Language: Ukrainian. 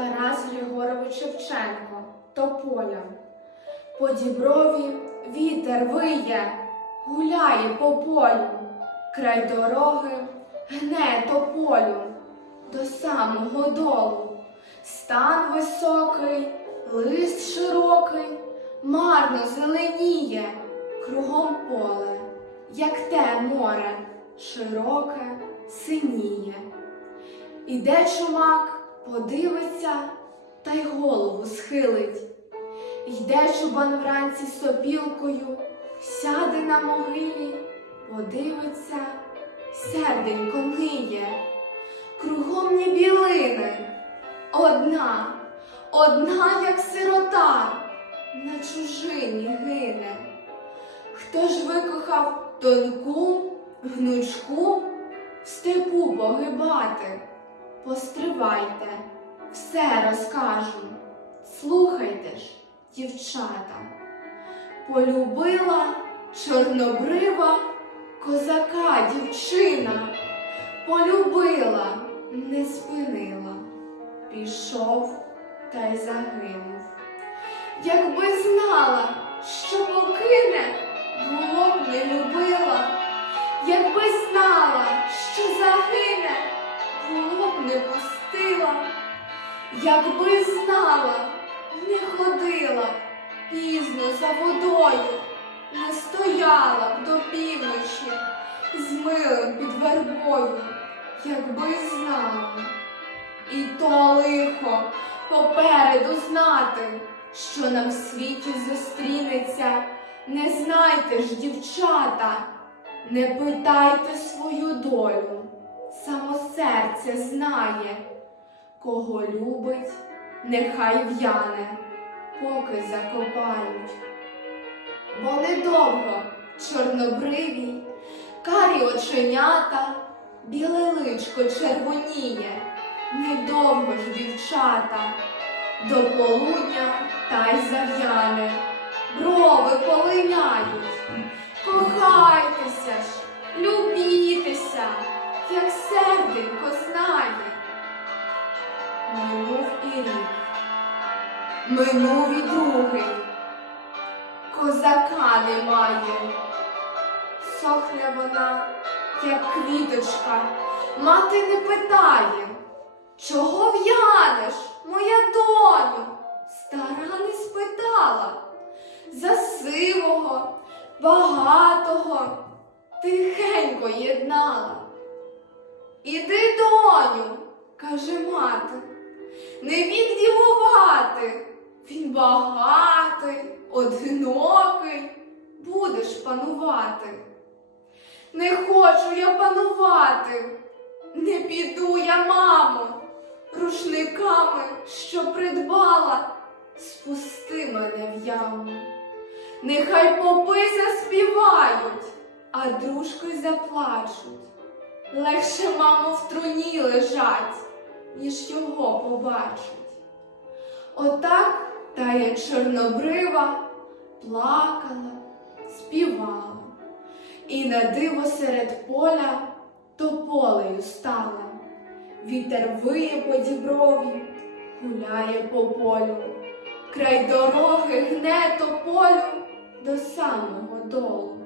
Тарас Григорович Шевченко Тополя. По діброві вітер виє, гуляє по полю, край дороги гне тополю до самого долу. Стан високий, лист широкий, марно зеленіє, кругом поле, як те море, широке синіє. Іде чумак, подивиться та й голову схилить. Йде чубан вранці сопілкою, сяде на могилі, подивиться, серденько ниє. Кругом ні білини, одна, одна, як сирота, на чужині гине. Хто ж викохав тонку, гнучку, в степу погибати? Постривайте, все розкажу. Слухайте ж, дівчата. Полюбила чорнобрива козака дівчина, полюбила, не спинила, пішов та й загинув. Якби знала, що покине, було б не любила, якби знала, не пустила, якби знала, не ходила пізно за водою, не стояла б до півночі з милим під вербою, якби знала. І то лихо попереду знати, що нам в світі зустрінеться. Не знайте ж, дівчата, не питайте свою долю, само серце знає, кого любить, нехай в'яне, поки закопають. Бо недовго чорнобриві, карі оченята, біле личко червоніє, недовго ж дівчата, до полудня та й зав'яне, серденько знає. Минув і рік, минув і другий, козака немає. Сохне вона, як квіточка, мати не питає, чого в'янеш, моя доню? Стара не спитала. За сивого, багатого тихенько єднала. Іди, доню, каже мати, не вік дівувати. Він багатий, одинокий, будеш панувати. Не хочу я панувати, не піду я, мамо, рушниками, що придбала, спусти мене в яму. Нехай попи заспівають, а дружки заплачуть. Легше, мамо, в труні лежать, ніж його побачать. Отак тая чорнобрива плакала, співала, і на диво серед поля тополею стала. Вітер виє по діброві, гуляє по полю, край дороги гне тополю до самого долу.